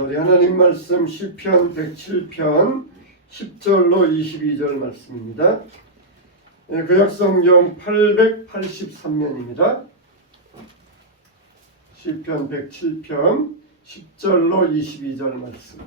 우리 하나님 말씀 시편 107편 10절로 22절 말씀입니다. 구약성경 883면입니다. 시편 107편 10절로 22절 말씀.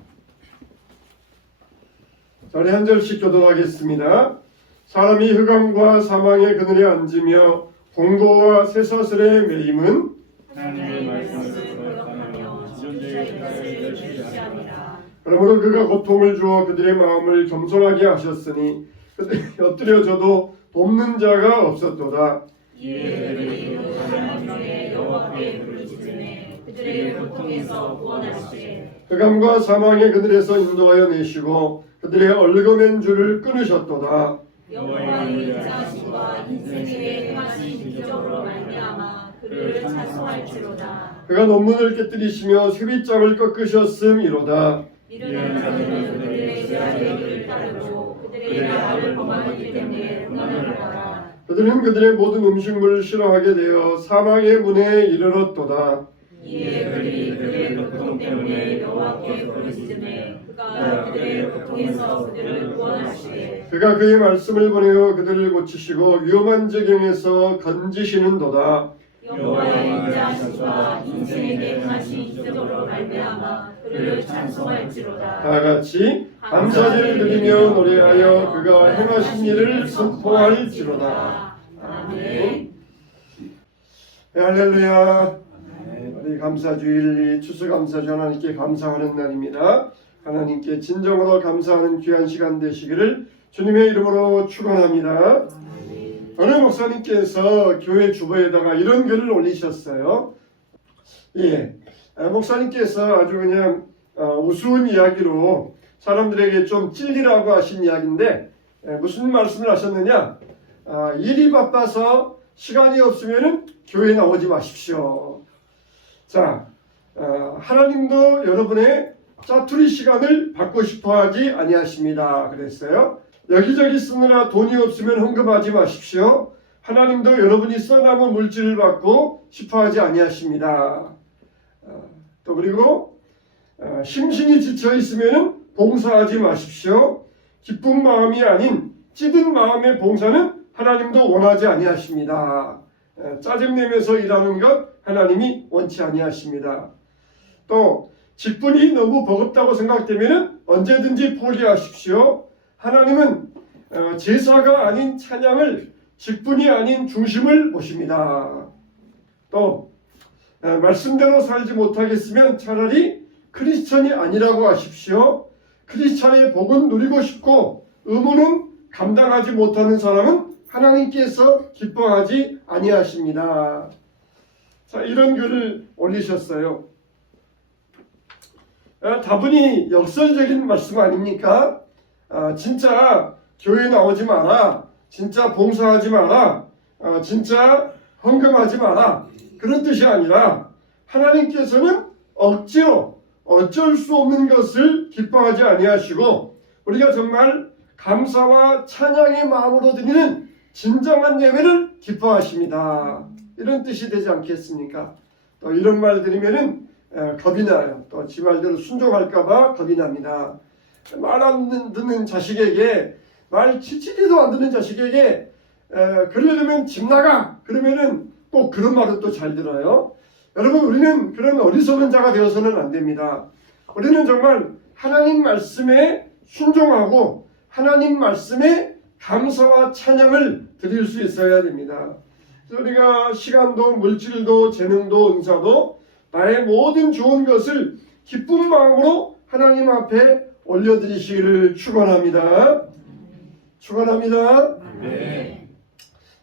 자, 우리 한 절씩 교독하겠습니다. 사람이 흑암과 사망의 그늘에 앉으며 공고와 쇠사슬에 매임은 하나님의 말씀을 거역하며 지존자의 뜻을 열심히하니라. 그러므로 그가 고통을 주어 그들의 마음을 겸손하게 하셨으니 그들이 엎드려져도 돕는 자가 없었도다. 이에 그들이 하나님 중에 여호와께 부르짖으매 그들의 고통에서 구원하시되 흑암과 사망의 그늘에서 인도하여 내시고 그들의 얽어맨 줄을 끊으셨도다. 여호와의 인자하심과 인생에게 행하신 기적으로 말미암아 그를 찬송할지로다. 그가 논문을 깨뜨리시며 쇠빗장을 꺾으셨음이로다. 이르는 자들은 그들의 죄악의 길을 따르고 그들의 나를 범하기 때문에 고난을 받아라. 그들은 그들의 모든 음식물을 싫어하게 되어 사망의 문에 이르렀도다. 이에 그들이 그들의 고통 때문에 여호와께 부르짖으매 그가 그들의 고통에서 그들을 구원하시되 그가 그의 말씀을 보내어 그들을 고치시고 위험한 지경에서 건지시는도다. 여호와의 인자하심과 인생에게 행하신 기적으로 말미암아 그를 찬송할지로다. 다 같이 감사를 드리며 노래하여 그가 행하신 일을 선포할지로다. 아멘. 할렐루야. 우리 감사주일 추수감사주 하나님께 감사하는 날입니다. 하나님께 진정으로 감사하는 귀한 시간 되시기를 주님의 이름으로 축원합니다. 어느 목사님께서 교회 주보에다가 이런 글을 올리셨어요. 목사님께서 아주 그냥 우스운 이야기로 사람들에게 좀 찔리라고 하신 이야기인데 무슨 말씀을 하셨느냐? 일이 바빠서 시간이 없으면 교회 나오지 마십시오. 자, 하나님도 여러분의 짜투리 시간을 받고 싶어하지 아니하십니다. 그랬어요. 여기저기 쓰느라 돈이 없으면 헌금하지 마십시오. 하나님도 여러분이 써남은 물질을 받고 싶어하지 아니하십니다. 또 그리고 심신이 지쳐 있으면 봉사하지 마십시오. 기쁜 마음이 아닌 찌든 마음의 봉사는 하나님도 원하지 아니하십니다. 짜증내면서 일하는 것 하나님이 원치 아니하십니다. 또 직분이 너무 버겁다고 생각되면 언제든지 포기하십시오. 하나님은 제사가 아닌 찬양을 직분이 아닌 중심을 보십니다. 또 말씀대로 살지 못하겠으면 차라리 크리스천이 아니라고 하십시오. 크리스천의 복은 누리고 싶고 의무는 감당하지 못하는 사람은 하나님께서 기뻐하지 아니하십니다. 자, 이런 글을 올리셨어요. 다분히 역설적인 말씀 아닙니까? 진짜 교회 나오지 마라. 진짜 봉사하지 마라. 진짜 헌금하지 마라. 그런 뜻이 아니라 하나님께서는 억지로 어쩔 수 없는 것을 기뻐하지 아니하시고 우리가 정말 감사와 찬양의 마음으로 드리는 진정한 예배를 기뻐하십니다. 이런 뜻이 되지 않겠습니까? 또 이런 말 들으면은 겁이 나요. 또 지 말대로 순종할까봐 겁이 납니다. 말 안 듣는 자식에게, 말 치치리도 안 듣는 자식에게 그러려면 집 나가! 그러면은 꼭 그런 말은 또 잘 들어요. 여러분, 우리는 그런 어리석은 자가 되어서는 안 됩니다. 우리는 정말 하나님 말씀에 순종하고 하나님 말씀에 감사와 찬양을 드릴 수 있어야 됩니다. 그래서 우리가 시간도 물질도 재능도 은사도 나의 모든 좋은 것을 기쁜 마음으로 하나님 앞에 올려드리시기를 축원합니다. 축원합니다. 네.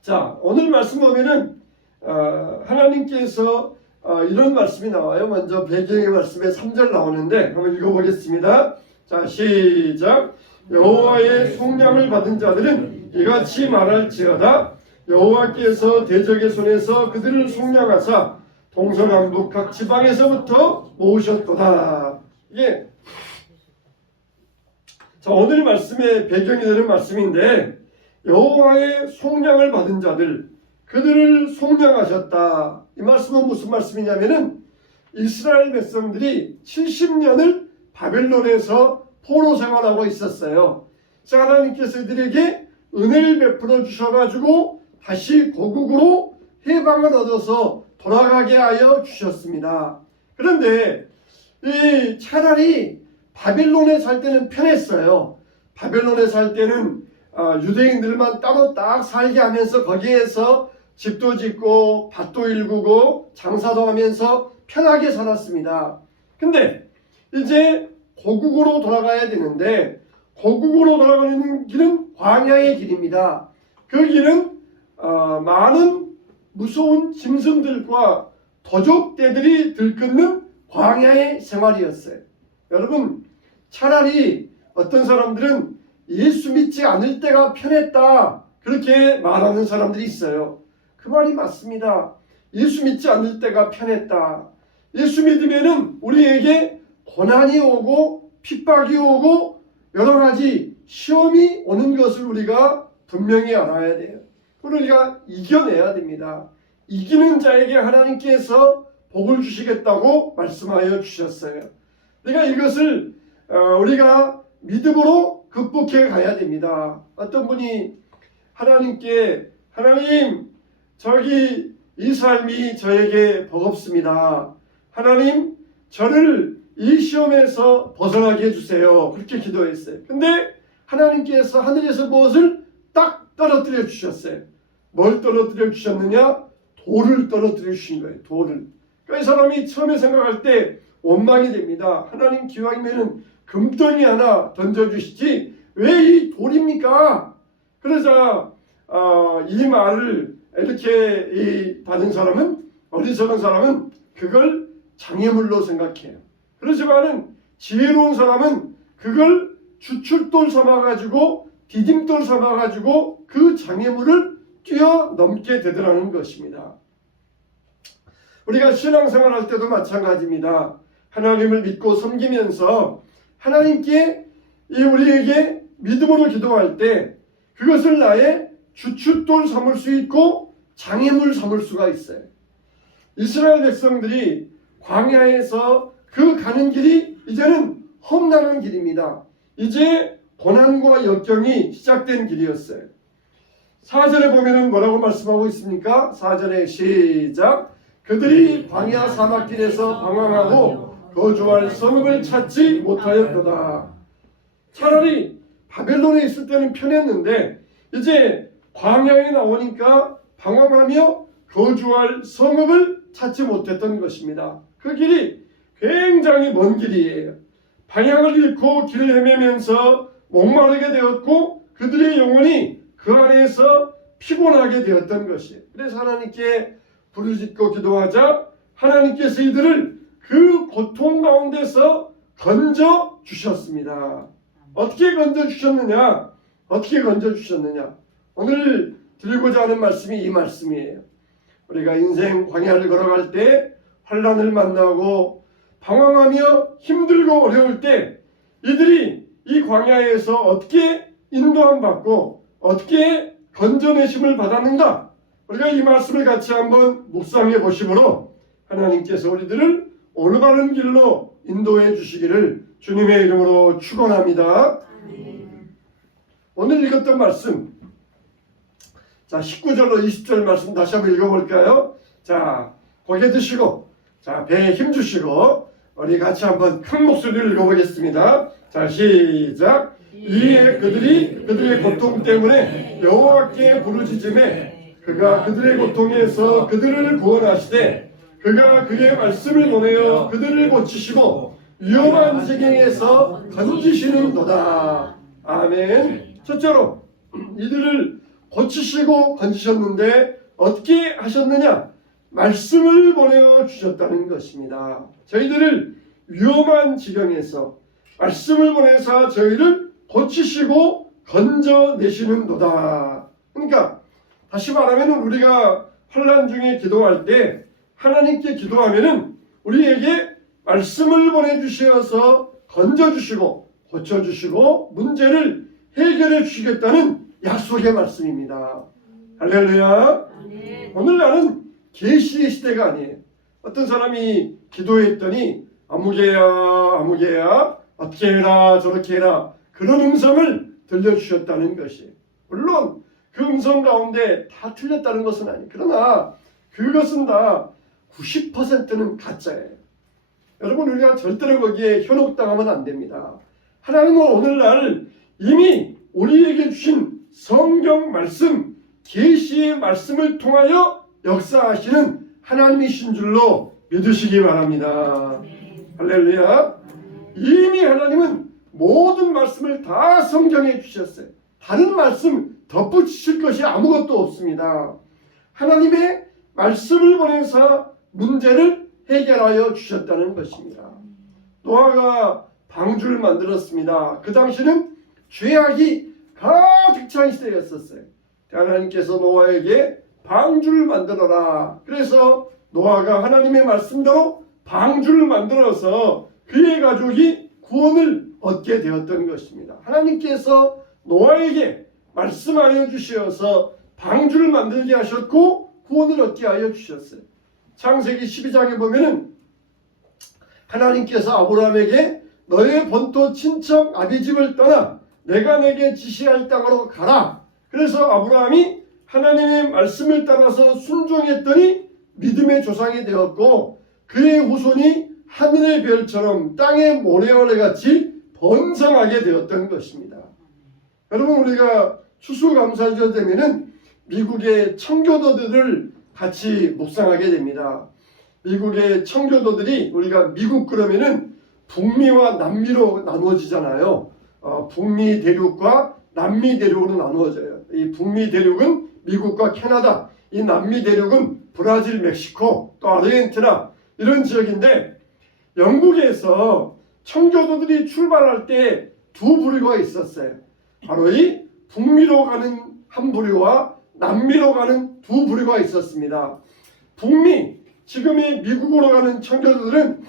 자, 오늘 말씀 보면은 하나님께서 이런 말씀이 나와요. 먼저 배경의 말씀에 3절 나오는데 한번 읽어보겠습니다. 자, 시작. 여호와의 속량을 받은 자들은 이같이 말할지어다. 여호와께서 대적의 손에서 그들을 속량하사 동서남북 각 지방에서부터 모으셨도다. 이게 자, 오늘 말씀의 배경이 되는 말씀인데 여호와의 속량을 받은 자들 그들을 속량하셨다. 이 말씀은 무슨 말씀이냐면은 이스라엘 백성들이 70년을 바벨론에서 포로 생활하고 있었어요. 그래서 하나님께서 이들에게 은혜를 베풀어 주셔가지고 다시 고국으로 해방을 얻어서 돌아가게 하여 주셨습니다. 그런데 이 차라리 바벨론에 살 때는 편했어요. 바벨론에 살 때는 유대인들만 따로 딱 살게 하면서 거기에서 집도 짓고 밭도 일구고 장사도 하면서 편하게 살았습니다. 근데 이제 고국으로 돌아가야 되는데 고국으로 돌아가는 길은 광야의 길입니다. 그 길은 많은 무서운 짐승들과 도적떼들이 들끓는 광야의 생활이었어요. 여러분, 차라리 어떤 사람들은 예수 믿지 않을 때가 편했다 그렇게 말하는 사람들이 있어요. 그 말이 맞습니다. 예수 믿지 않을 때가 편했다. 예수 믿으면은 우리에게 고난이 오고 핍박이 오고 여러 가지 시험이 오는 것을 우리가 분명히 알아야 돼요. 그걸 우리가 이겨내야 됩니다. 이기는 자에게 하나님께서 복을 주시겠다고 말씀하여 주셨어요. 그러니까 이것을 우리가 믿음으로 극복해 가야 됩니다. 어떤 분이 하나님께 하나님 저기 이 삶이 저에게 버겁습니다. 하나님 저를 이 시험에서 벗어나게 해주세요. 그렇게 기도했어요. 근데 하나님께서 하늘에서 무엇을 딱 떨어뜨려 주셨어요. 뭘 떨어뜨려 주셨느냐? 돌을 떨어뜨려 주신 거예요. 돌을. 그러니까 이 사람이 처음에 생각할 때 원망이 됩니다. 하나님 기왕이면 금덩이 하나 던져주시지 왜 이 돌입니까? 그러자 이 말을 이렇게 받은 사람은 어리석은 사람은 그걸 장애물로 생각해요. 그렇지만은 지혜로운 사람은 그걸 주출돌 삼아가지고 디딤돌 삼아가지고 그 장애물을 뛰어넘게 되더라는 것입니다. 우리가 신앙생활 할 때도 마찬가지입니다. 하나님을 믿고 섬기면서 하나님께 우리에게 믿음으로 기도할 때 그것을 나의 주춧돌 삼을 수 있고 장애물 삼을 수가 있어요. 이스라엘 백성들이 광야에서 그 가는 길이 이제는 험난한 길입니다. 이제 고난과 역경이 시작된 길이었어요. 4절에 보면은 뭐라고 말씀하고 있습니까? 4절에 시작. 그들이 광야 사막길에서 방황하고 거주할 성읍을 찾지 못하였도다. 차라리 바벨론에 있을 때는 편했는데 이제 광야에 나오니까 방황하며 거주할 성읍을 찾지 못했던 것입니다. 그 길이 굉장히 먼 길이에요. 방향을 잃고 길을 헤매면서 목마르게 되었고 그들의 영혼이 그 안에서 피곤하게 되었던 것이에요. 그래서 하나님께 부르짖고 기도하자 하나님께서 이들을 그 고통 가운데서 건져 주셨습니다. 어떻게 건져 주셨느냐? 어떻게 건져 주셨느냐? 오늘 드리고자 하는 말씀이 이 말씀이에요. 우리가 인생 광야를 걸어갈 때 환난을 만나고 방황하며 힘들고 어려울 때 이들이 이 광야에서 어떻게 인도함 받고 어떻게 건져내심을 받았는가? 우리가 이 말씀을 같이 한번 묵상해 보심으로 하나님께서 우리들을 올바른 길로 인도해 주시기를 주님의 이름으로 축원합니다. 오늘 읽었던 말씀, 자 19절로 20절 말씀 다시 한번 읽어볼까요? 자 고개 드시고 자 배에 힘 주시고 우리 같이 한번 큰 목소리를 읽어보겠습니다. 자 시작. 이에 그들이 그들의 고통 때문에 여호와께 부르짖음에 그가 그들의 고통에서 그들을 구원하시되 그가 그의 말씀을 보내어 그들을 고치시고 위험한 지경에서 건지시는도다. 아멘. 첫째로 이들을 고치시고 건지셨는데 어떻게 하셨느냐? 말씀을 보내어 주셨다는 것입니다. 저희들을 위험한 지경에서 말씀을 보내서 저희를 고치시고 건져내시는도다. 그러니까 다시 말하면 우리가 환난 중에 기도할 때 하나님께 기도하면은 우리에게 말씀을 보내주셔서 건져주시고 고쳐주시고 문제를 해결해 주시겠다는 약속의 말씀입니다. 할렐루야. 오늘날은 계시의 시대가 아니에요. 어떤 사람이 기도했더니 아무개야 아무개야 어떻게 해라 저렇게 해라 그런 음성을 들려주셨다는 것이, 물론 그 음성 가운데 다 틀렸다는 것은 아니에요. 그러나 그것은 다 90%는 가짜예요. 여러분, 우리가 절대로 거기에 현혹당하면 안 됩니다. 하나님은 오늘날 이미 우리에게 주신 성경 말씀, 계시의 말씀을 통하여 역사하시는 하나님이신 줄로 믿으시기 바랍니다. 할렐루야. 이미 하나님은 모든 말씀을 다 성경에 주셨어요. 다른 말씀 덧붙이실 것이 아무것도 없습니다. 하나님의 말씀을 보내서 문제를 해결하여 주셨다는 것입니다. 노아가 방주를 만들었습니다. 그 당시는 죄악이 가득 찬 시대였었어요. 하나님께서 노아에게 방주를 만들어라. 그래서 노아가 하나님의 말씀대로 방주를 만들어서 그의 가족이 구원을 얻게 되었던 것입니다. 하나님께서 노아에게 말씀하여 주셔서 방주를 만들게 하셨고 구원을 얻게 하여 주셨어요. 창세기 12장에 보면은 하나님께서 아브라함에게 너의 본토 친척 아비집을 떠나 내가 내게 지시할 땅으로 가라. 그래서 아브라함이 하나님의 말씀을 따라서 순종했더니 믿음의 조상이 되었고 그의 후손이 하늘의 별처럼 땅의 모래어래같이 번성하게 되었던 것입니다. 여러분, 우리가 추수감사절 되면은 미국의 청교도들을 같이 묵상하게 됩니다. 미국의 청교도들이, 우리가 미국 그러면은 북미와 남미로 나누어지잖아요. 북미 대륙과 남미 대륙으로 나누어져요. 이 북미 대륙은 미국과 캐나다, 이 남미 대륙은 브라질, 멕시코, 또 아르헨티나 이런 지역인데, 영국에서 청교도들이 출발할 때 두 부류가 있었어요. 바로 이 북미로 가는 한 부류와 남미로 가는 두 부류가 있었습니다. 북미, 지금의 미국으로 가는 청교도들은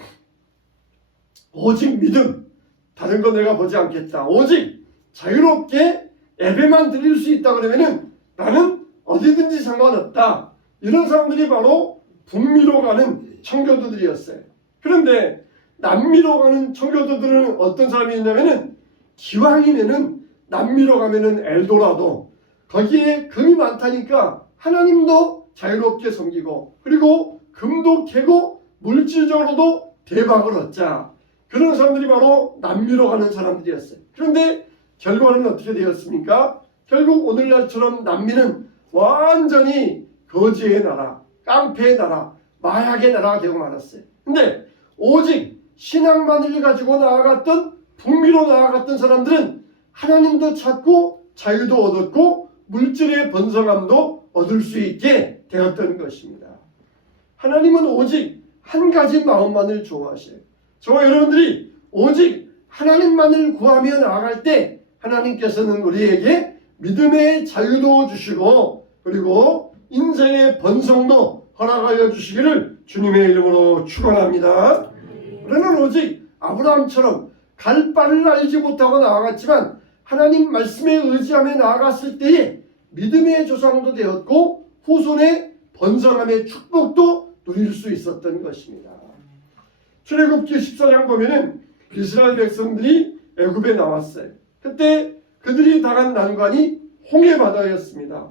오직 믿음, 다른 거 내가 보지 않겠다, 오직 자유롭게 예배만 드릴 수 있다 그러면은 나는 어디든지 상관없다, 이런 사람들이 바로 북미로 가는 청교도들이었어요. 그런데 남미로 가는 청교도들은 어떤 사람이 있냐면은, 기왕이면은 남미로 가면은 엘도라도, 거기에 금이 많다니까 하나님도 자유롭게 섬기고 그리고 금도 캐고 물질적으로도 대박을 얻자, 그런 사람들이 바로 남미로 가는 사람들이었어요. 그런데 결과는 어떻게 되었습니까? 결국 오늘날처럼 남미는 완전히 거지의 나라, 깡패의 나라, 마약의 나라가 되고 말았어요. 근데 오직 신앙만을 가지고 나아갔던, 북미로 나아갔던 사람들은 하나님도 찾고 자유도 얻었고 물질의 번성함도 얻을 수 있게 되었던 것입니다. 하나님은 오직 한 가지 마음만을 좋아하셔요. 저와 여러분들이 오직 하나님만을 구하며 나아갈 때 하나님께서는 우리에게 믿음의 자유도 주시고 그리고 인생의 번성도 허락하여 주시기를 주님의 이름으로 축원합니다. 우리는 오직 아브라함처럼 갈 바를 알지 못하고 나아갔지만 하나님 말씀에 의지하며 나아갔을 때에 믿음의 조상도 되었고 후손의 번성함의 축복도 누릴 수 있었던 것입니다. 출애굽기 14장 보면은 이스라엘 백성들이 애굽에 나왔어요. 그때 그들이 당한 난관이 홍해 바다였습니다.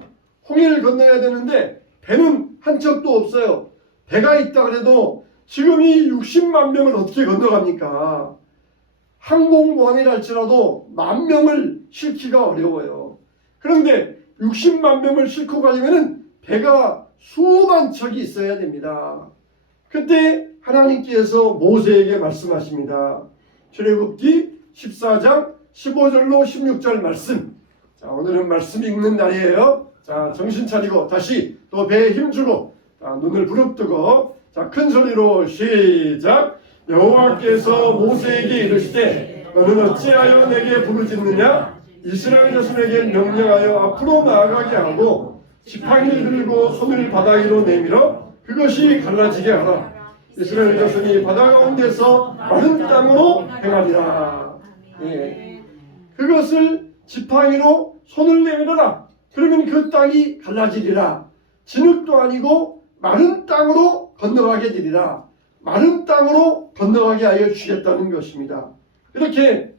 홍해를 건너야 되는데 배는 한 척도 없어요. 배가 있다 그래도 지금 이 60만 명을 어떻게 건너갑니까? 항공모함이라 할지라도 10,000명을 싣기가 어려워요. 그런데 60만 명을 싣고 가려면 배가 수만 척이 있어야 됩니다. 그때 하나님께서 모세에게 말씀하십니다. 출애굽기 14장 15절로 16절 말씀. 자, 오늘은 말씀 읽는 날이에요. 자, 정신 차리고 다시 또 배에 힘주고 눈을 부릅뜨고, 자, 큰 소리로 시작. 여호와께서 모세에게 이르시되 너는 어찌하여 내게 부르짖느냐? 이스라엘 자손에게 명령하여 앞으로 나아가게 하고 지팡이를 들고 손을 바다 위로 내밀어 그것이 갈라지게 하라. 이스라엘 자손이 바다 가운데서 마른 땅으로 행하리라. 예. 그것을 지팡이로 손을 내밀어라. 그러면 그 땅이 갈라지리라. 진흙도 아니고 마른 땅으로 건너가게 되리라. 마른 땅으로 건너가게 하여 주겠다는 것입니다. 이렇게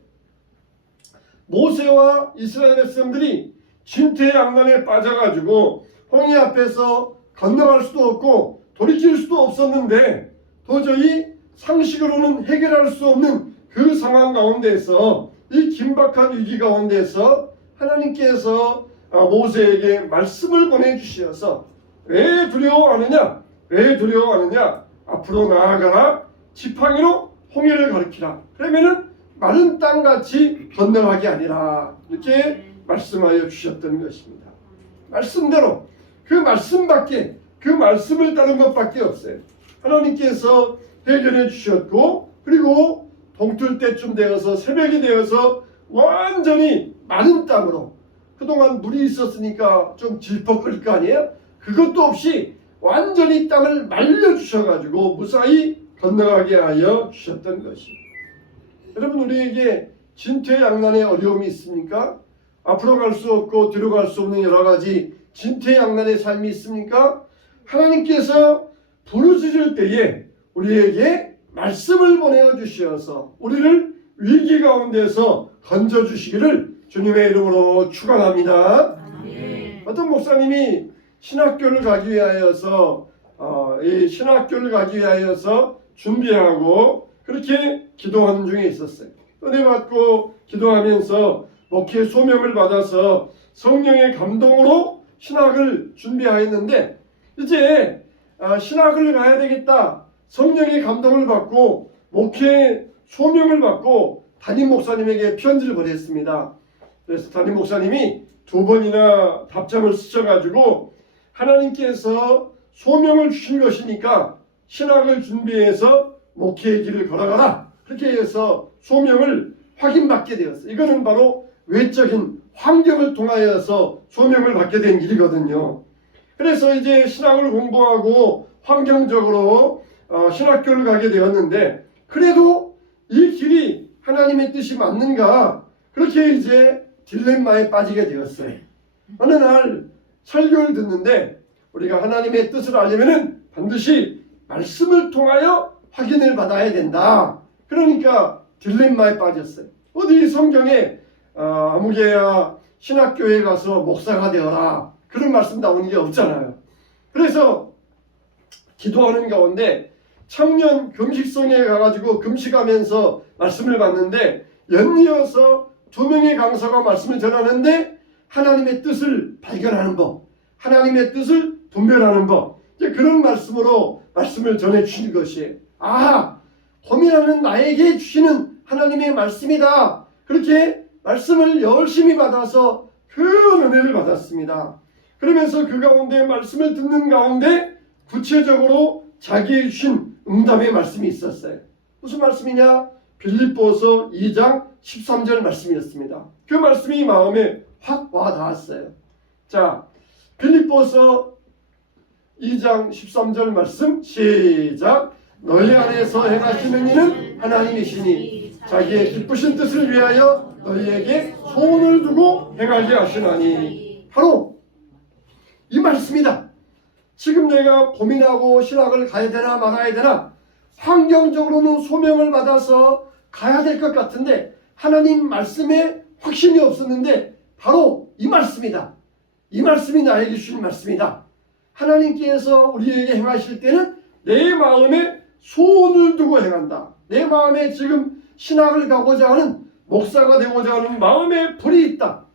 모세와 이스라엘 백성들이 진퇴양난에 빠져가지고 홍해 앞에서 건너갈 수도 없고 돌이킬 수도 없었는데 도저히 상식으로는 해결할 수 없는 그 상황 가운데서 이 긴박한 위기 가운데서 하나님께서 모세에게 말씀을 보내주셔서 왜 두려워하느냐? 왜 두려워하느냐? 앞으로 나아가라. 지팡이로 홍해를 가리키라. 그러면은 마른 땅같이 건너가게 아니라 이렇게 말씀하여 주셨던 것입니다. 말씀대로 그 말씀밖에 그 말씀을 따른 것밖에 없어요. 하나님께서 해결해 주셨고 그리고 동틀 때쯤 되어서 새벽이 되어서 완전히 마른 땅으로 그동안 물이 있었으니까 좀 질퍽거릴 거 아니에요? 그것도 없이 완전히 땅을 말려주셔가지고 무사히 건너가게 하여 주셨던 것입니다. 여러분 우리에게 진퇴양난의 어려움이 있습니까? 앞으로 갈 수 없고 뒤로 갈 수 없는 여러 가지 진퇴양난의 삶이 있습니까? 하나님께서 부르짖을 때에 우리에게 말씀을 보내어 주셔서 우리를 위기 가운데서 건져주시기를 주님의 이름으로 축원합니다. 어떤 목사님이 신학교를 가기 위하여서 이 신학교를 가기 위하여서 준비하고 그렇게 기도하는 중에 있었어요. 은혜 받고 기도하면서 목회 소명을 받아서 성령의 감동으로 신학을 준비하였는데 이제 신학을 가야 되겠다. 성령의 감동을 받고 목회 소명을 받고 담임 목사님에게 편지를 보냈습니다. 그래서 담임 목사님이 2번이나 답장을 쓰셔가지고 하나님께서 소명을 주신 것이니까 신학을 준비해서 목회의 길을 걸어가라. 그렇게 해서 소명을 확인받게 되었어요. 이거는 바로 외적인 환경을 통하여서 소명을 받게 된 일이거든요. 그래서 이제 신학을 공부하고 환경적으로 신학교를 가게 되었는데 그래도 이 길이 하나님의 뜻이 맞는가 그렇게 이제 딜레마에 빠지게 되었어요. 어느 날 설교를 듣는데 우리가 하나님의 뜻을 알려면은 반드시 말씀을 통하여 확인을 받아야 된다. 그러니까 딜레마에 빠졌어요. 어디 성경에 아무개야 신학교에 가서 목사가 되어라 그런 말씀 나오는 게 없잖아요. 그래서 기도하는 가운데 청년 금식성에 가가지고 금식하면서 말씀을 받는데 연이어서 2명의 강사가 말씀을 전하는데 하나님의 뜻을 발견하는 법, 하나님의 뜻을 분별하는 법, 이제 그런 말씀으로 말씀을 전해 주신 것이에요. 고민하는 나에게 주시는 하나님의 말씀이다. 그렇게 말씀을 열심히 받아서 큰 은혜를 받았습니다. 그러면서 그 가운데 말씀을 듣는 가운데 구체적으로 자기의 주신 응답의 말씀이 있었어요. 무슨 말씀이냐? 빌립보서 2장 13절 말씀이었습니다. 그 말씀이 마음에 확 와닿았어요. 자, 빌립보서 2장 13절 말씀 시작. 너희 안에서 행하시는 이는 하나님이시니 자기의 기쁘신 뜻을 위하여 너희에게 소원을 두고 행하게 하시나니. 바로 이 말씀이다. 지금 내가 고민하고 신학을 가야 되나 말아야 되나 환경적으로는 소명을 받아서 가야 될 것 같은데 하나님 말씀에 확신이 없었는데 바로 이 말씀이다. 이 말씀이 나에게 주신 말씀이다. 하나님께서 우리에게 행하실 때는 내 마음에 소원을 두고 행한다. 내 마음에 지금 신학을 가고자 하는 목사가 되고자 하는 마음에 불이 있다.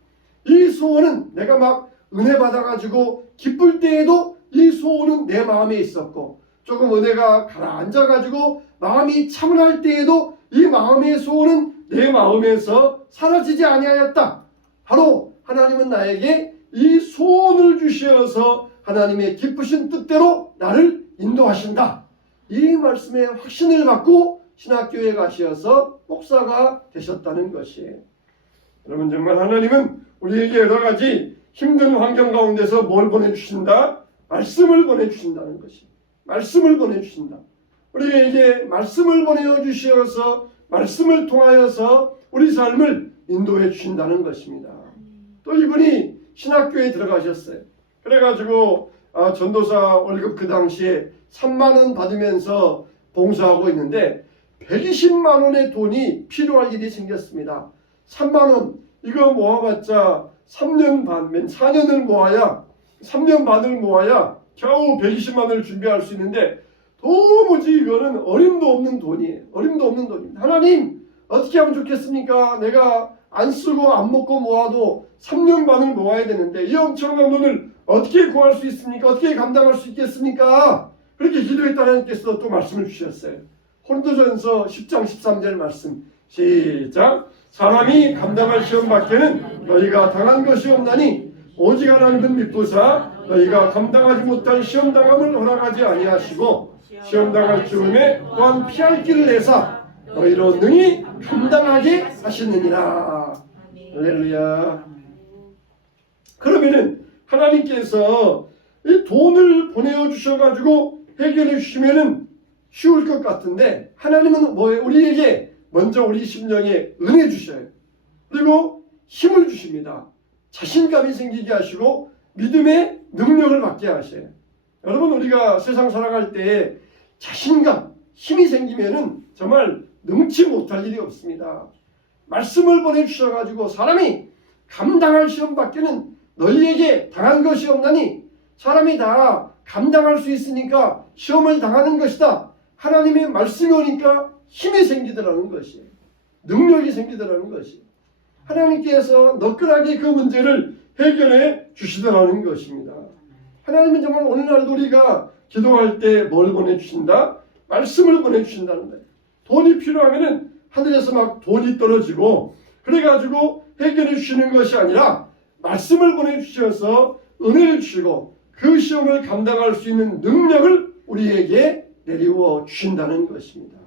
이 소원은 내가 막 은혜 받아가지고 기쁠 때에도 이 소원은 내 마음에 있었고 조금 은혜가 가라앉아가지고 마음이 차분할 때에도 이 마음의 소원은 내 마음에서 사라지지 아니하였다. 바로 하나님은 나에게 이 소원을 주셔서 하나님의 기쁘신 뜻대로 나를 인도하신다. 이 말씀에 확신을 받고 신학교에 가셔서 목사가 되셨다는 것이에요. 여러분 정말 하나님은 우리에게 여러 가지 힘든 환경 가운데서 뭘 보내주신다? 말씀을 보내주신다는 것입니다. 말씀을 보내주신다. 우리에게 말씀을 보내주셔서 말씀을 통하여서 우리 삶을 인도해 주신다는 것입니다. 또 이분이 신학교에 들어가셨어요. 그래가지고 전도사 월급 그 당시에 3만 원 받으면서 봉사하고 있는데 120만 원의 돈이 필요할 일이 생겼습니다. 3만 원 이거 모아봤자 3년 반, 4년을 모아야 3년 반을 모아야 겨우 120만 원을 준비할 수 있는데 도무지 이거는 어림도 없는 돈이에요. 어림도 없는 돈입니다. 하나님 어떻게 하면 좋겠습니까? 내가 안 쓰고 안 먹고 모아도 3년 반을 모아야 되는데 이 엄청난 돈을 어떻게 구할 수 있습니까? 어떻게 감당할 수 있겠습니까? 그렇게 기도했다 하나님께서 또 말씀을 주셨어요. 고린도전서 10장 13절 말씀 시작. 사람이 감당할 시험 밖에는 너희가 당한 것이 없나니 오직 하나님은 믿고사 너희가 감당하지 못할 시험 당함을 허락하지 아니하시고 시험 당할 즈음에 또한 피할 길을 내사 너희로 능히 감당하게 하시느니라. 할렐루야. 그러면은 하나님께서 이 돈을 보내어 주셔가지고 해결해 주시면은 쉬울 것 같은데 하나님은 뭐예요? 우리에게 먼저 우리 심령에 은혜 주셔요. 그리고 힘을 주십니다. 자신감이 생기게 하시고 믿음의 능력을 받게 하셔요. 여러분 우리가 세상 살아갈 때 자신감, 힘이 생기면은 정말 능치 못할 일이 없습니다. 말씀을 보내주셔가지고 사람이 감당할 시험 밖에는 너희에게 당한 것이 없나니 사람이 다 감당할 수 있으니까 시험을 당하는 것이다. 하나님의 말씀이 오니까 힘이 생기더라는 것이에요. 능력이 생기더라는 것이에요. 하나님께서 너끈하게 그 문제를 해결해 주시더라는 것입니다. 하나님은 정말 오늘날도 우리가 기도할 때 뭘 보내주신다? 말씀을 보내주신다는 거예요. 돈이 필요하면은 하늘에서 막 돈이 떨어지고 그래가지고 해결해 주시는 것이 아니라 말씀을 보내주셔서 은혜를 주시고 그 시험을 감당할 수 있는 능력을 우리에게 내리워 주신다는 것입니다.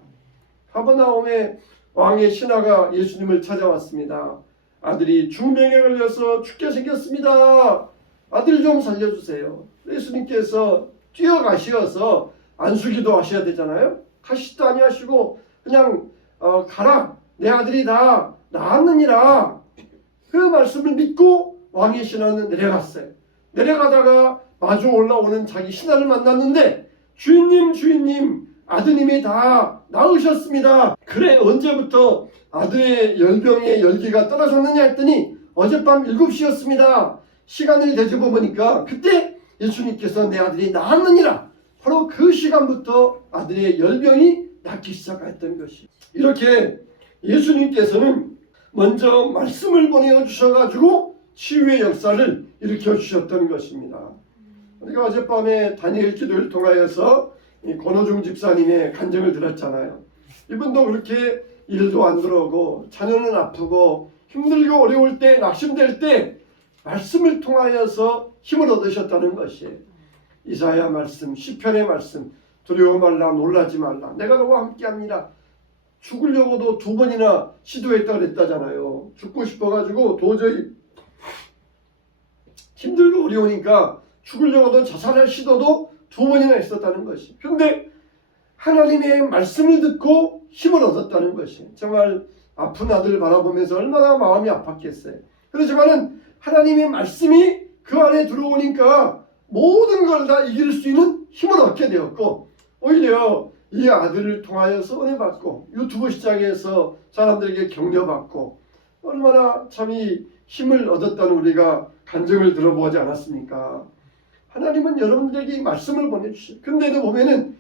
가버나움에 왕의 신하가 예수님을 찾아왔습니다. 아들이 중병에 걸려서 죽게 생겼습니다. 아들 좀 살려주세요. 예수님께서 뛰어가셔서 안수기도 하셔야 되잖아요. 가시도 아니하시고 그냥 가라. 내 아들이 다 나았느니라. 그 말씀을 믿고 왕의 신하는 내려갔어요. 내려가다가 마주 올라오는 자기 신하를 만났는데 주인님 아드님이 다 나으셨습니다. 그래 언제부터 아들의 열병의 열기가 떨어졌느냐 했더니 어젯밤 7시였습니다. 시간을 되짚어 보니까 그때 예수님께서 내 아들이 나았느니라. 바로 그 시간부터 아들의 열병이 낫기 시작했던 것이. 이렇게 예수님께서는 먼저 말씀을 보내어 주셔가지고 치유의 역사를 일으켜 주셨던 것입니다. 우리가 어젯밤에 다니엘 기도를 통하여서 권호중 집사님의 간증을 들었잖아요. 이분도 그렇게 일도 안 들어오고 자녀는 아프고 힘들고 어려울 때 낙심될 때 말씀을 통하여서 힘을 얻으셨다는 것이에요. 이사야 말씀, 시편의 말씀, 두려워 말라 놀라지 말라 내가 너와 함께합니다. 죽으려고도 2번이나 시도했다 그랬다잖아요. 죽고 싶어가지고 도저히 힘들고 어려우니까 죽으려고도 자살할 시도도 2번이나 했었다는 것이. 그런데 하나님의 말씀을 듣고 힘을 얻었다는 것이. 정말 아픈 아들 바라보면서 얼마나 마음이 아팠겠어요. 그렇지만은 하나님의 말씀이 그 안에 들어오니까 모든 걸 다 이길 수 있는 힘을 얻게 되었고 오히려 이 아들을 통하여서 은혜 받고 유튜브 시작해서 사람들에게 격려받고 얼마나 참 이 힘을 얻었다는 우리가 간증을 들어보지 않았습니까? 하나님은 여러분들에게 말씀을 보내주셔요. 근데도 보면은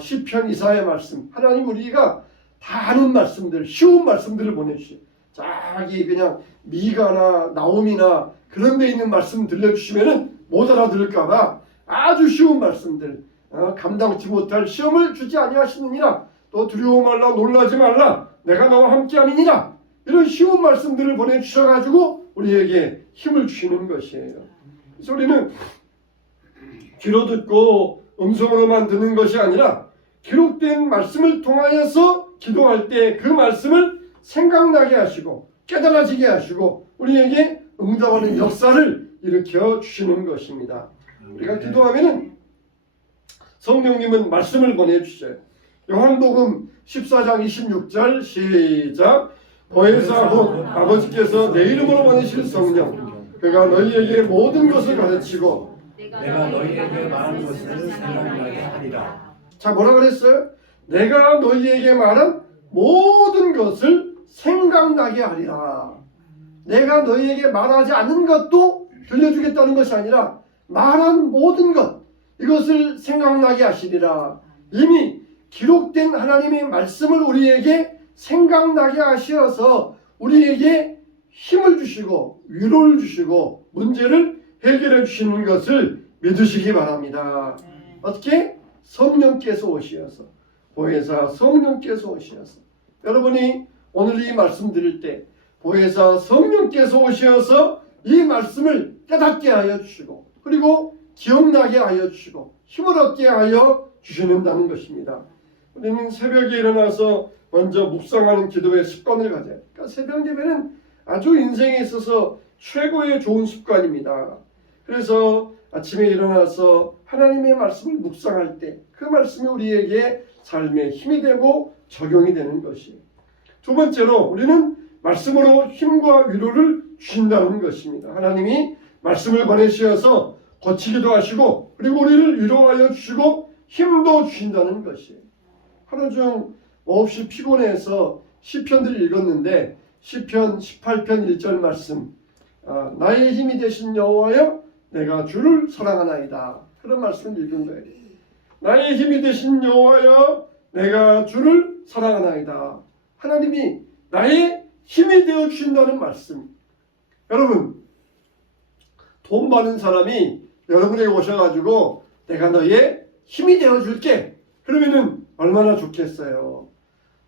시편 이사야 말씀 하나님 우리가 다 아는 말씀들 쉬운 말씀들을 보내주셔요. 자기 그냥 미가나 나옴이나 그런 데 있는 말씀 들려주시면은 못 알아들을까봐 아주 쉬운 말씀들 감당치 못할 시험을 주지 아니하시느니라 또 두려워 말라 놀라지 말라 내가 너와 함께함이니라 이런 쉬운 말씀들을 보내주셔가지고 우리에게 힘을 주시는 것이에요. 그래서 우리는 귀로 듣고 음성으로만 듣는 것이 아니라 기록된 말씀을 통하여서 기도할 때 그 말씀을 생각나게 하시고 깨달아지게 하시고 우리에게 응답하는 역사를 일으켜 주시는 것입니다. 우리가 기도하면은 성령님은 말씀을 보내주셔요. 요한복음 14장 26절 시작. 보혜사 곧 아버지께서 내 이름으로 보내실 성령 그가 너희에게 모든 것을 가르치고 내가 너희에게 말한 것을 생각나게 하리라. 자, 뭐라 그랬어요? 내가 너희에게 말한 모든 것을 생각나게 하리라. 내가 너희에게 말하지 않은 것도 들려주겠다는 것이 아니라 말한 모든 것, 이것을 생각나게 하시리라. 이미 기록된 하나님의 말씀을 우리에게 생각나게 하시어서 우리에게 힘을 주시고 위로를 주시고 문제를 해결해 주시는 것을 믿으시기 바랍니다. 어떻게? 성령께서 오시어서, 보혜사 성령께서 오시어서, 여러분이 오늘 이 말씀 드릴 때 보혜사 성령께서 오시어서 이 말씀을 깨닫게 하여 주시고, 그리고 기억나게 하여 주시고 힘을 얻게 하여 주시는다는 것입니다. 우리는 새벽에 일어나서 먼저 묵상하는 기도의 습관을 가져야 해요. 그러니까 새벽 예배는 아주 인생에 있어서 최고의 좋은 습관입니다. 그래서 아침에 일어나서 하나님의 말씀을 묵상할 때 그 말씀이 우리에게 삶에 힘이 되고 적용이 되는 것이에요. 두 번째로 우리는 말씀으로 힘과 위로를 주신다는 것입니다. 하나님이 말씀을 보내시어서 고치기도 하시고 그리고 우리를 위로하여 주시고 힘도 주신다는 것이에요. 하루 중 몹시 피곤해서 시편들을 읽었는데 시편 18편 1절 말씀, 나의 힘이 되신 여호와여 내가 주를 사랑하나이다. 그런 말씀을 읽은 거예요. 나의 힘이 되신 여호와여 내가 주를 사랑하나이다. 하나님이 나의 힘이 되어 주신다는 말씀. 여러분, 돈 많은 사람이 여러분에게 오셔가지고 내가 너의 힘이 되어 줄게. 그러면은 얼마나 좋겠어요.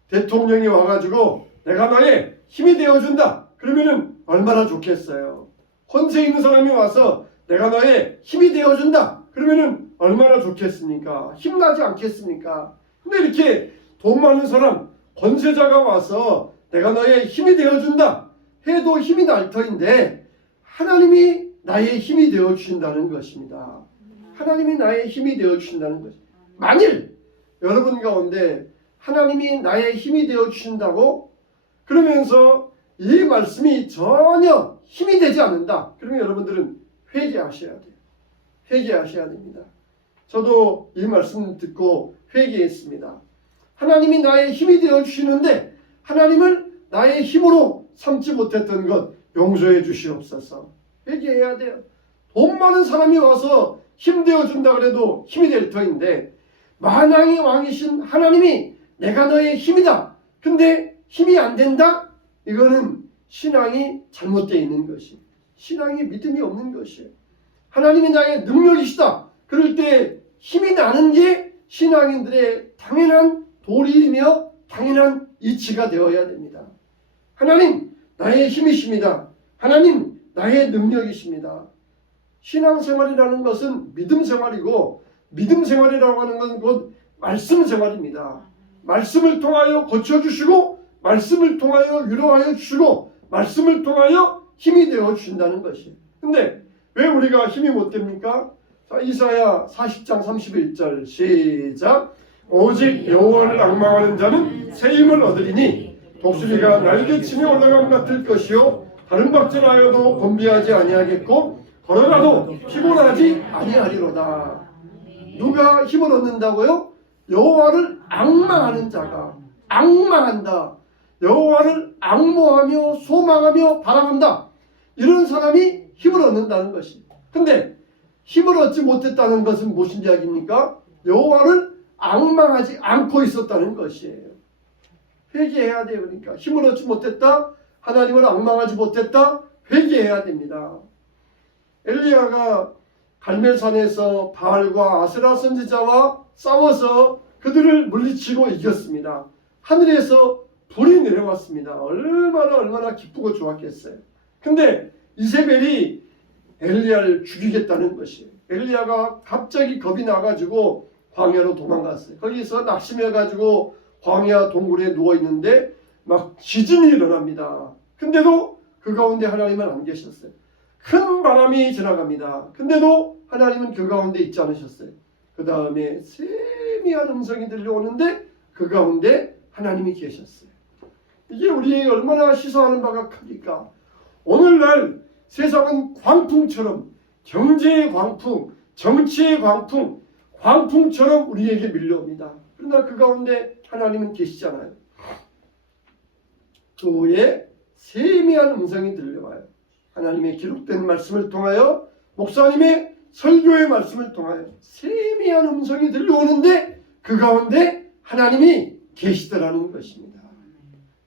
대통령이 와가지고 내가 너의 힘이 되어 준다. 그러면은 얼마나 좋겠어요. 혼세 있는 사람이 와서 내가 너의 힘이 되어 준다. 그러면은 얼마나 좋겠습니까? 힘나지 않겠습니까? 근데 이렇게 돈 많은 사람, 권세자가 와서 내가 너의 힘이 되어 준다 해도 힘이 날 터인데 하나님이 나의 힘이 되어 주신다는 것입니다. 하나님이 나의 힘이 되어 주신다는 것입니다. 만일 여러분 가운데 하나님이 나의 힘이 되어 주신다고 그러면서 이 말씀이 전혀 힘이 되지 않는다. 그러면 여러분들은 회개하셔야 돼요. 회개하셔야 됩니다. 저도 이 말씀 듣고 회개했습니다. 하나님이 나의 힘이 되어 주시는데 하나님을 나의 힘으로 삼지 못했던 것 용서해 주시옵소서. 회개해야 돼요. 돈 많은 사람이 와서 힘 되어 준다 그래도 힘이 될 터인데 만왕의 왕이신 하나님이 내가 너의 힘이다. 근데 힘이 안 된다? 이거는 신앙이 잘못되어 있는 것이, 신앙이 믿음이 없는 것이에요. 하나님이 나의 능력이시다. 그럴 때 힘이 나는 게 신앙인들의 당연한 도리이며 당연한 이치가 되어야 됩니다. 하나님 나의 힘이십니다. 하나님 나의 능력이십니다. 신앙생활이라는 것은 믿음 생활이고 믿음 생활이라고 하는 것은 곧 말씀 생활입니다. 말씀을 통하여 고쳐주시고 말씀을 통하여 위로하여 주시고 말씀을 통하여 힘이 되어 주신다는 것이에요. 근데 왜 우리가 힘이 못 됩니까? 자, 이사야 40장 31절 시작. 오직 여호와를 앙망하는 자는 새 힘을 얻으리니 독수리가 날개치며 올라감 같을 것이요 다른 박질하여도 곤비하지 아니하겠고 걸어가도 피곤하지 아니하리로다. 누가 힘을 얻는다고요? 여호와를 앙망하는 자가. 앙망한다. 여호와를 앙모하며 소망하며 바라본다. 이런 사람이 힘을 얻는다는 것이. 근데 힘을 얻지 못했다는 것은 무슨 이야기입니까? 여호와를 앙망하지 않고 있었다는 것이에요. 회개해야 돼요. 그러니까 힘을 얻지 못했다, 하나님을 앙망하지 못했다, 회개해야 됩니다. 엘리야가 갈멜산에서 바알과 아세라 선지자와 싸워서 그들을 물리치고 이겼습니다. 하늘에서 불이 내려왔습니다. 얼마나 기쁘고 좋았겠어요. 근데 이세벨이 엘리야를 죽이겠다는 것이에요. 엘리야가 갑자기 겁이 나가지고 광야로 도망갔어요. 거기서 낙심해가지고 광야 동굴에 누워있는데 막 지진이 일어납니다. 근데도 그 가운데 하나님은 안 계셨어요. 큰 바람이 지나갑니다. 근데도 하나님은 그 가운데 있지 않으셨어요. 그 다음에 세미한 음성이 들려오는데 그 가운데 하나님이 계셨어요. 이게 우리에게 얼마나 시사하는 바가 큽니까? 오늘날 세상은 광풍처럼 경제의 광풍, 정치의 광풍처럼 우리에게 밀려옵니다. 그러나 그 가운데 하나님은 계시잖아요. 그의 세미한 음성이 들려와요. 하나님의 기록된 말씀을 통하여, 목사님의 설교의 말씀을 통하여 세미한 음성이 들려오는데 그 가운데 하나님이 계시더라는 것입니다.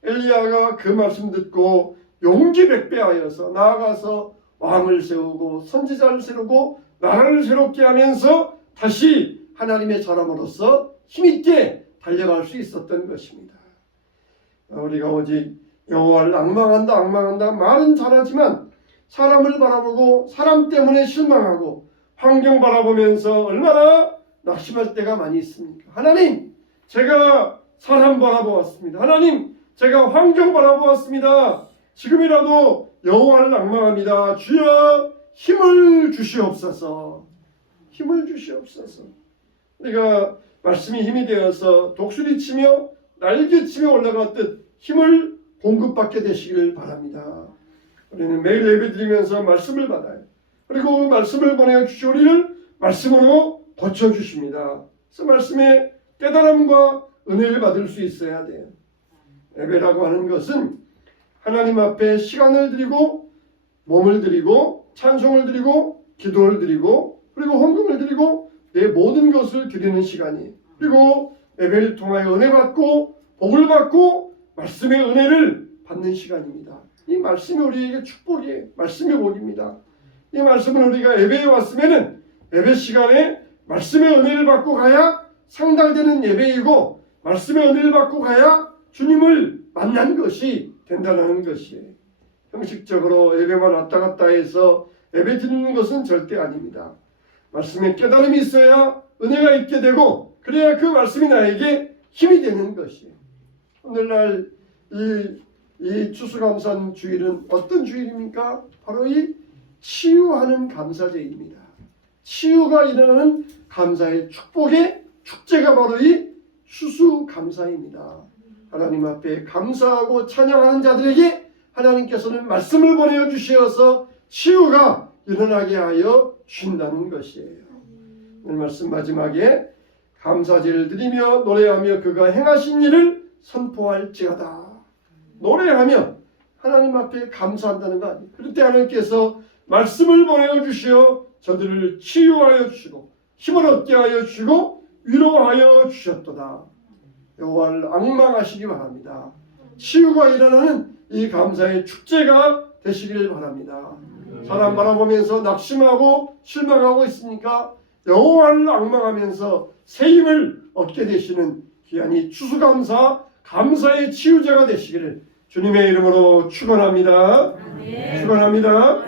엘리야가 그 말씀 듣고 용기 백배하여서 나아가서 왕을 세우고 선지자를 세우고 나라를 새롭게 하면서 다시 하나님의 사람으로서 힘있게 달려갈 수 있었던 것입니다. 우리가 오직 여호와를 앙망한다 말은 잘하지만 사람을 바라보고 사람 때문에 실망하고 환경 바라보면서 얼마나 낙심할 때가 많이 있습니까? 하나님, 제가 사람 바라보았습니다. 하나님, 제가 환경 바라보았습니다. 지금이라도 여호와를 앙망합니다. 주여 힘을 주시옵소서. 힘을 주시옵소서. 우리가 말씀이 힘이 되어서 독수리 치며 날개치며 올라갔듯 힘을 공급받게 되시길 바랍니다. 우리는 매일 예배드리면서 말씀을 받아요. 그리고 그 말씀을 보내어 주시 우리를 말씀으로 고쳐주십니다. 그래서 말씀의 깨달음과 은혜를 받을 수 있어야 돼요. 예배라고 하는 것은 하나님 앞에 시간을 드리고 몸을 드리고 찬송을 드리고 기도를 드리고 그리고 헌금을 드리고 내 모든 것을 드리는 시간이에요. 그리고 예배를 통하여 은혜 받고 복을 받고 말씀의 은혜를 받는 시간입니다. 이 말씀이 우리에게 축복이에요. 말씀의 복입니다. 이 말씀은 우리가 예배에 왔으면은 예배 시간에 말씀의 은혜를 받고 가야 상달되는 예배이고 말씀의 은혜를 받고 가야 주님을 만난 것이 된다는 것이에요. 형식적으로 예배만 왔다 갔다 해서 예배 드리는 것은 절대 아닙니다. 말씀의 깨달음이 있어야 은혜가 있게 되고 그래야 그 말씀이 나에게 힘이 되는 것이에요. 오늘날 이 추수감사한 주일은 어떤 주일입니까? 바로 이 치유하는 감사제입니다. 치유가 일어나는 감사의 축복의 축제가 바로 이 추수감사입니다. 하나님 앞에 감사하고 찬양하는 자들에게 하나님께서는 말씀을 보내어 주시어서 치유가 일어나게 하여 주신다는 것이에요. 오늘 말씀 마지막에 감사제를 드리며 노래하며 그가 행하신 일을 선포할지어다. 노래하며 하나님 앞에 감사한다는 거 아니에요. 그럴 때 하나님께서 말씀을 보내어 주시어 저들을 치유하여 주시고 힘을 얻게 하여 주시고 위로하여 주셨도다. 여호와를 앙망하시기 바랍니다. 치유가 일어나는 이 감사의 축제가 되시길 바랍니다. 사람 바라보면서 낙심하고 실망하고 있으니까 여호와를 앙망하면서 새 힘을 얻게 되시는 귀한 이 추수감사 감사의 치유제가 되시기를 주님의 이름으로 축원합니다. 축원합니다.